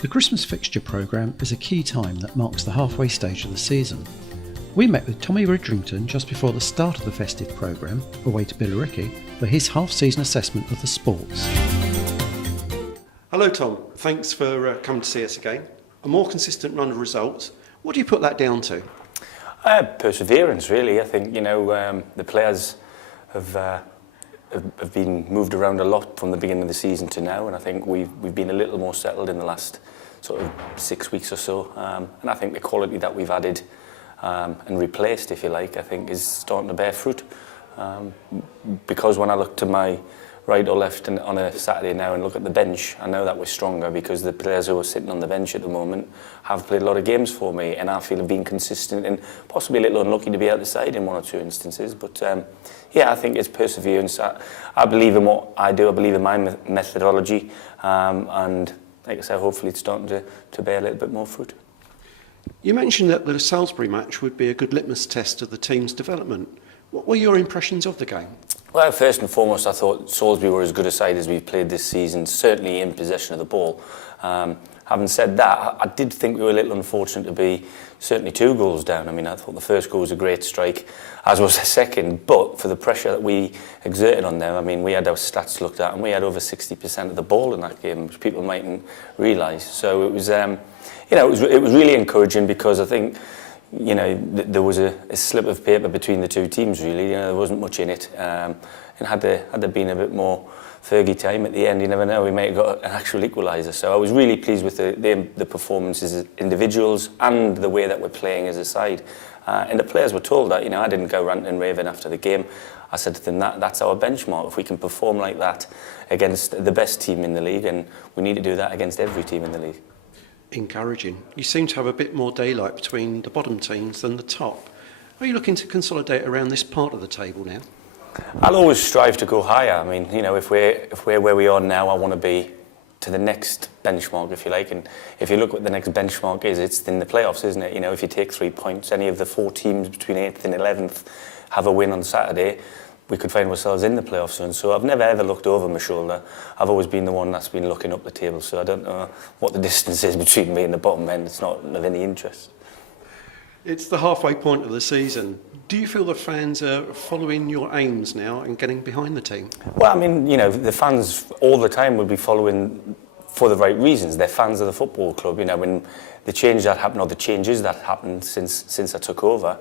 The Christmas fixture programme is a key time that marks the halfway stage of the season. We met with Tommy Widdrington just before the start of the festive programme, away to Borough, for his half-season assessment of the sports. Hello Tom, thanks for coming to see us again. A more consistent run of results. What do you put that down to? Perseverance, really. I think the players have been moved around a lot from the beginning of the season to now, and I think we've been a little more settled in the last sort of 6 weeks or so. And I think the quality that we've added and replaced, if you like, I think is starting to bear fruit. Because when I look to my right or left on a Saturday now and look at the bench, I know that we're stronger because the players who are sitting on the bench at the moment have played a lot of games for me, and I feel have been consistent and possibly a little unlucky to be out the side in one or two instances. But yeah, I think it's perseverance. I believe in what I do. I believe in my methodology, and like I said, hopefully it's starting to bear a little bit more fruit. You mentioned that the Salisbury match would be a good litmus test of the team's development. What were your impressions of the game? Well, first and foremost, I thought Salisbury were as good a side as we've played this season, certainly in possession of the ball. Having said that, I did think we were a little unfortunate to be certainly 2 goals down. I mean, I thought the first goal was a great strike, as was the second, but for the pressure that we exerted on them, I mean, we had our stats looked at and we had over 60% of the ball in that game, which people mightn't realise. So it was, it was really encouraging because I think, there was a slip of paper between the two teams, really. There wasn't much in it. And had there been a bit more Fergie time at the end, you never know, we might have got an actual equaliser. So I was really pleased with the performances as individuals and the way that we're playing as a side. And the players were told that, I didn't go ranting and raving after the game. I said to them, that's our benchmark. If we can perform like that against the best team in the league, and we need to do that against every team in the league. Encouraging. You seem to have a bit more daylight between the bottom teams than the top. Are you looking to consolidate around this part of the table now? I'll always strive to go higher. I mean, if we're where we are now, I want to be to the next benchmark, if you like. And if you look what the next benchmark is, it's in the playoffs, isn't it? If you take 3 points, any of the 4 teams between 8th and 11th have a win on Saturday, we could find ourselves in the playoff zone. So I've never ever looked over my shoulder. I've always been the one that's been looking up the table. So I don't know what the distance is between me and the bottom end. It's not of any interest. It's the halfway point of the season. Do you feel the fans are following your aims now and getting behind the team? Well, I mean, the fans all the time will be following for the right reasons. They're fans of the football club. When the change that happened, or the changes that happened since I took over,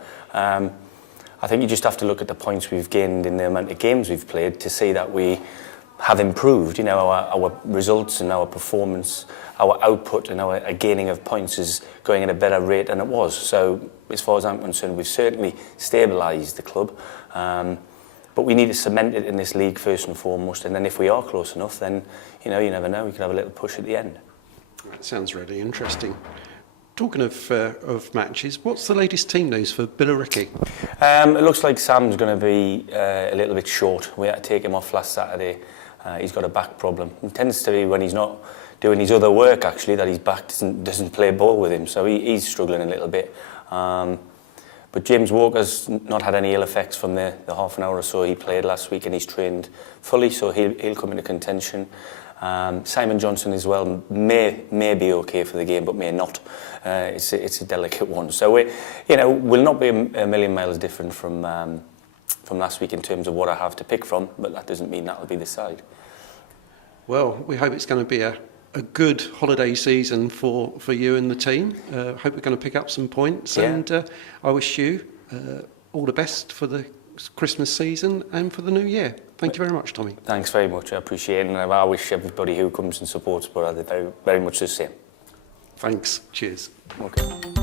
I think you just have to look at the points we've gained in the amount of games we've played to see that we have improved. Our results and our performance, our output and our gaining of points is going at a better rate than it was. So as far as I'm concerned, we've certainly stabilised the club. But we need to cement it in this league first and foremost. And then if we are close enough, then, you never know, we could have a little push at the end. That sounds really interesting. Talking of matches, what's the latest team news for Borough? It looks like Sam's going to be a little bit short. We had to take him off last Saturday. He's got a back problem. It tends to be when he's not doing his other work, actually, that his back doesn't play ball with him. So he's struggling a little bit. But James Walker's not had any ill effects from the half an hour or so he played last week, and he's trained fully, so he'll come into contention. Simon Johnson as well may be okay for the game, but may not. It's a delicate one. So we'll not be a million miles different from last week in terms of what I have to pick from, but that doesn't mean that'll be the side. Well, we hope it's going to be a good holiday season for you and the team. Hope we're going to pick up some points, and I wish you all the best for the Christmas season and for the new year. Thank you very much, Tommy. Thanks very much. I appreciate it, and I wish everybody who comes and supports Borough very, very much the same. Thanks. Cheers. Okay.